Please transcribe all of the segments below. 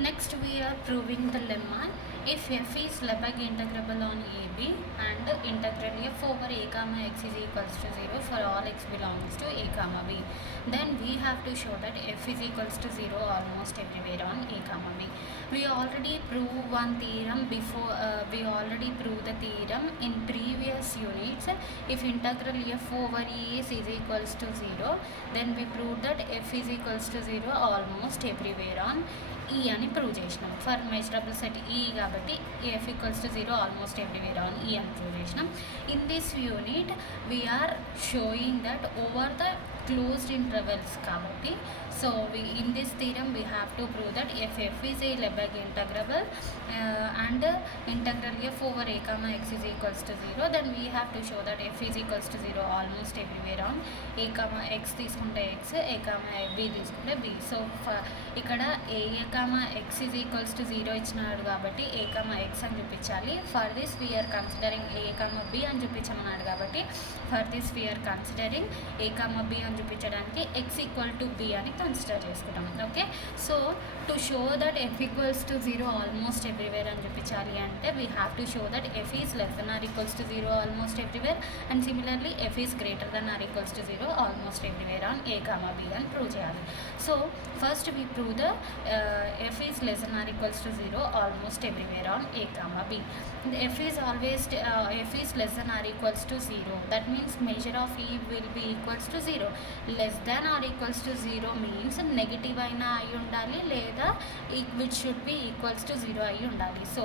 Next, we are proving the lemma. If f is Lebesgue integrable on AB and integral f over a comma x is equals to 0 for all x belongs to a comma b, then we have to show that f is equals to 0 almost everywhere on a comma b. We already proved one theorem before. We already proved the theorem in previous units. If integral f over e is equals to 0, then we proved that f is equals to 0 almost everywhere on ఈ అని prove చేసినాం. For measurable set e కాబట్టి f equals to 0 almost everywhere on e అని prove చేసినాం. In this unit we are showing that over the closed intervals కాబట్టి so in this theorem we have to prove that if f is a Lebesgue integrable and integral f over a comma x is equals to 0, then we have to show that f is equals to 0 almost everywhere on a comma x తీసుకుంటే x, a comma b తీసుకుంటే b. So ఇక్కడ a comma x is equals to 0 ఇచ్చినాడు కాబట్టి a comma x అని చూపించాలి. For this we are considering a comma b అని చూపించమన్నాడు కాబట్టి for this we are considering a comma b అని చూపించడానికి x ఈక్వల్ టు b అని కన్సిడర్ చేసుకుంటాం. Okay, so to show that f equals to 0 almost everywhere అని చూపించాలి అంటే we have to show that f is less than or equals to 0 almost everywhere and similarly f is greater than or equals to 0 almost everywhere on a comma b అని prove చేయాలి. So first we prove the f is less than or equals to 0 almost everywhere on a comma b. F is always f is less than or equals to 0, that means measure of e will be equals to 0. less than or equals to 0 means negative అయినా అయి ఉండాలి లేదా which should be equals to 0 అయి ఉండాలి. So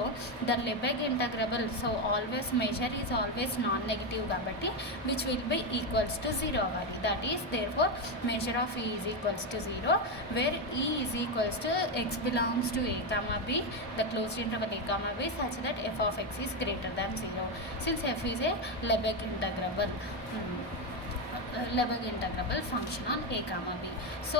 the Lebesgue integrable, so always measure is always non negative కాబట్టి which will be equals to 0 అవ్వాలి. That is therefore measure of e is equals to 0 where e is equals to x belongs to a comma b, the closed interval a comma b such that f of x is greater than 0 since f is a Lebesgue integrable. Lebesgue integrable function on a comma b. So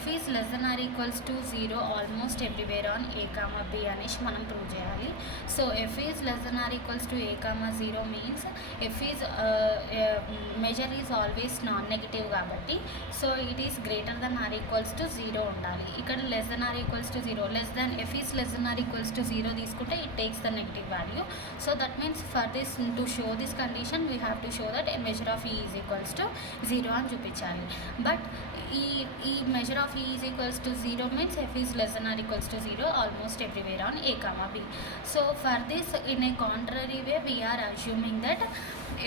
f is less than or equals to 0 almost everywhere on a comma b అనేసి మనం ప్రూవ్ చేయాలి. So f is less than or equals to a comma 0 means f is measure is always non negative కాబట్టి so it is greater than or equals to 0 ఉండాలి. ఇక్కడ less than or equals to 0, less than f is less than or equals to 0 తీసుకుంటే it takes the negative value. So that means for this to show this condition we have to show that a measure of e is equals to 0 అని చూపించాలి. But ఈ measure of e is equals to 0 means f is less than or equals to 0 almost everywhere on a comma b. So for this in a contrary way we are assuming that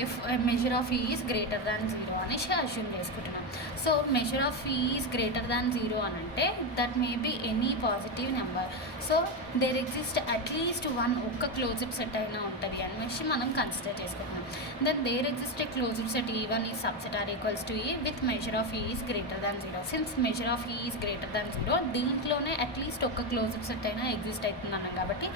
if measure of e is greater than 0 అనేసి assume చేసుకుంటున్నాం. So measure of e is greater than 0 అని అంటే that may be any positive number. So there exist at least one ఒక్క closed set అయినా ఉంటుంది అనేసి మనం consider చేసుకుంటున్నాం. Then there exist a closed set e one e subset or equals to e with measure of e is greater than 0. Since measure of e is greater than 0 దీంట్లోనే అట్లీస్ట్ ఒక్క closed set అయినా ఎగ్జిస్ట్ అవుతుందన్నాం కాబట్టి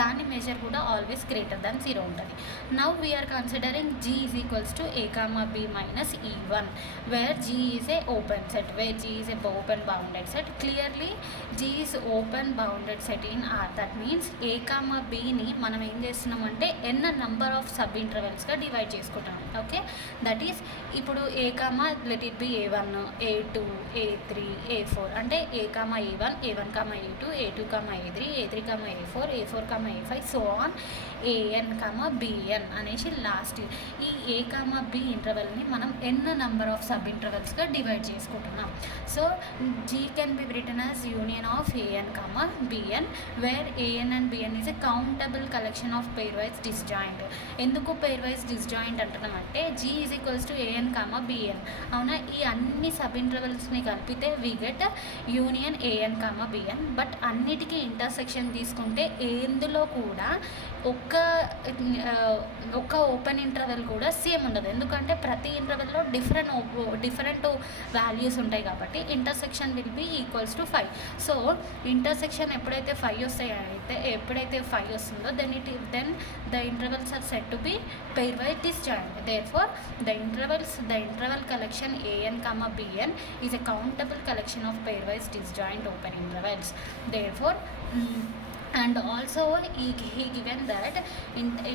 దాని మెజర్ కూడా always greater than 0 ఉంటుంది. Now we are considering g is equals to a comma b minus e1 where g is a open set, where g is a open bounded set. Clearly g is open bounded set in R. That means a comma b ని మనం ఏం చేస్తున్నామంటే n number of sub ఇంటర్వెల్స్గా divide చేసుకుంటాం. Okay, that is ఇప్పుడు a comma let it be a1 a2 a3 a4 అంటే a comma a1 a1 comma a2 a2 comma a3 a3 comma a4 a4 comma a5 so on an comma bn అనేసి last ఈ a comma b ఇంటర్వెల్ని మనం n number of sub ఇంటర్వెల్స్గా divide చేసుకుంటున్నాం. So g can be written as union of a n comma b n where a n and b n is a countable collection of pairwise disjoint. ఎందుకు pairwise disjoint అంటున్నామంటే g is equals to a n comma b n. అవునా, ఈ అన్ని సబ్ ఇంటర్వెల్స్ని కలిపితే we get union a n comma b n. But అన్నిటికీ intersection తీసుకుంటే ఎందులో కూడా ఒక్క ఓపెన్ ఇంటర్వెల్ కూడా సేమ్ ఉండదు. ఎందుకంటే ప్రతి ఇంటర్వెల్లో డిఫరెంట్ వాల్యూస్ ఉంటాయి కాబట్టి intersection will be equals to 5. So intersection ఎప్పుడైతే 5 వస్తుందో then the intervals are set to be pairwise disjoint. Therefore the interval collection an comma bn is a countable collection of pair wise disjoint open intervals. Therefore and also he given that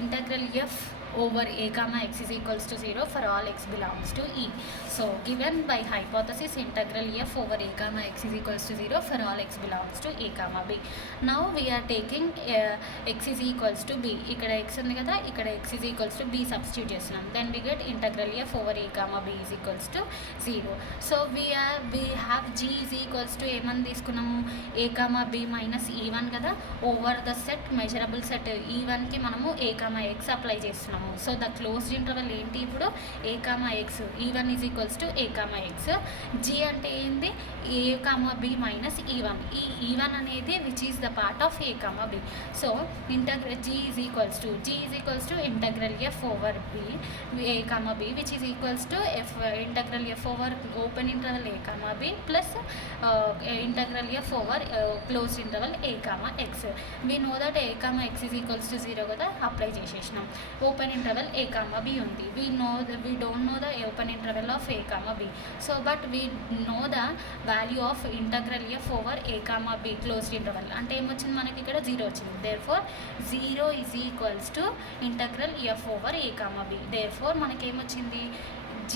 integral f over a comma x is equals to 0 for all x belongs to E. So given by hypothesis integral f over a comma x is equals to 0 for all x belongs to a comma b. Now we are taking x is equals to b. ఇక్కడ x ఉంది కదా, ఇక్కడ x is equals to b substitute చేస్తున్నాం. Then we get integral f over a comma b is equals to 0. So we have g is equals to ఏమని తీసుకున్నాము, a comma b minus e1 కదా, over the set measurable set e1కి మనము a comma x apply చేస్తున్నాము. So the closed interval ఏంటి ఇప్పుడు, a comma x, e1 is equals to a comma x. g అంటే ఏంది, a comma b minus e1. ఈ e1 అనేది which is the part of a comma b. So g is equals to integral f over b a comma b which is equals to integral f over open interval a comma b plus integral f over closed interval a comma x. We know that a comma x is equals to 0 కదా, apply చేసేసినాం. Open interval a comma b ఉంది. We don't know the open interval of a comma b. So but we know the value of integral f over a comma b closed interval. అంటే ఏమొచ్చింది మనకి ఇక్కడ 0 వచ్చింది. Therefore 0 is equals to integral f over a comma b. Therefore మనకి ఏమొచ్చింది, g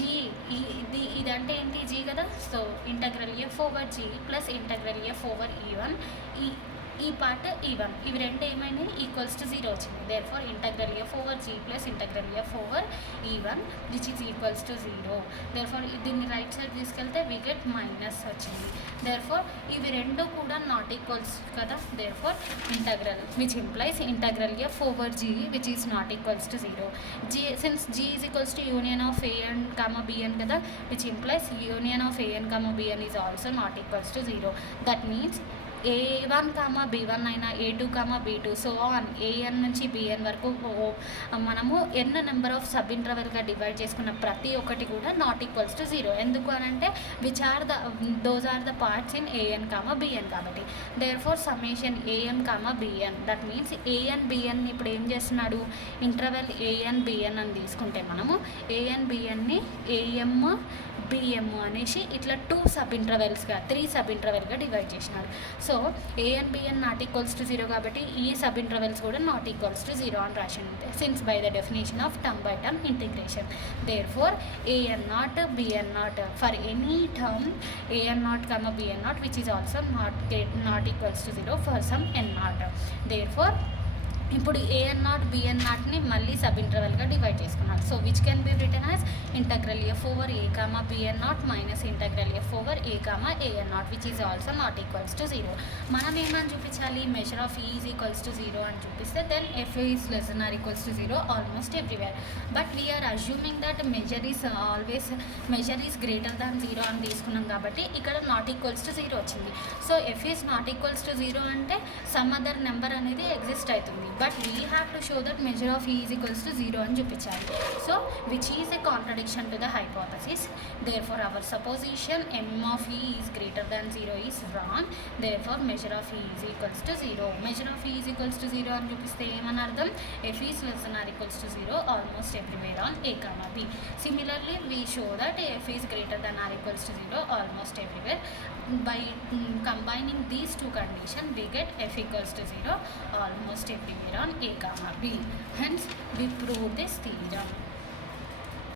ఇదంటే ఏంటి, g కదా. So integral f over g plus integral f over e1, ఈ పార్ట్ e1 ఇవి రెండు ఏమైనాయి, ఈక్వల్స్ టు 0 వచ్చింది. Therefore integral f over g plus integral f over e1 which is equals to 0. దేర్ఫోర్ దీన్ని రైట్ సైడ్ తీసుకెళ్తే వి గెట్ మైనస్ వచ్చింది. దేర్ఫోర్ ఇవి రెండు కూడా నాట్ ఈక్వల్స్ కదా. Therefore integral which implies integral f over g which is not equals to 0. Since g is equals to union of an comma bn కదా, which implies union of an comma bn is also not equals to 0. That means a1 comma b1 అయినా a2 comma b2 so on an నుంచి bn వరకు మనము ఎన్ number of sub ఇంటర్వెల్గా డివైడ్ చేసుకున్న ప్రతి ఒక్కటి కూడా నాట్ ఈక్వల్స్ టు 0. ఎందుకు అని అంటే those are the parts in an comma bn కాబట్టి. Therefore summation am comma bn that means an bn ఇప్పుడు ఏం చేస్తున్నాడు, ఇంటర్వెల్ an bn అని తీసుకుంటే మనము an bnని am bm అనేసి ఇట్లా 2 సబ్ ఇంటర్వెల్స్గా 3 సబ్ ఇంటర్వెల్గా డివైడ్ చేసినారు. So an bn not equals to 0 కాబట్టి ఈ సబ్ ఇంటర్వెల్స్ కూడా నాట్ ఈక్వల్స్ టు 0 అని రాసింది, since by the definition of term by term integration. Therefore an not bn not for any term an not comma bn not which is also not equals to 0 for some n not. Therefore ఇప్పుడు an not bn నాట్ని మళ్ళీ సబ్ ఇంటర్వెల్గా divide చేసుకున్నారు. So which can be written as integral f over a comma bn not minus integral f over a comma an not which is also not equals to 0. మనం ఏమని చూపించాలి, measure of e is equals to 0 అని చూపిస్తే then f is less than or equals to 0 almost everywhere. But we are assuming that measure is greater than 0 అని తీసుకున్నాం కాబట్టి ఇక్కడ not equals to 0 వచ్చింది. So f is not equals to 0 అంటే some other number అనేది ఎగ్జిస్ట్ అవుతుంది. But we have to show that measure of e is equals to 0 అని చూపించాలి. So which is a contradiction to the hypothesis. Therefore our supposition m of e is greater than 0 is wrong. Therefore measure of e is equals to 0. Measure of e is equals to 0 అని చూపిస్తే ఏమని అర్థం, f is less than or equals to 0 almost everywhere on a comma b. Similarly we show that f is greater than or equals to 0 almost everywhere. By combining these two conditions we get f equals to 0 almost everywhere on a comma b. Hence we prove this theorem.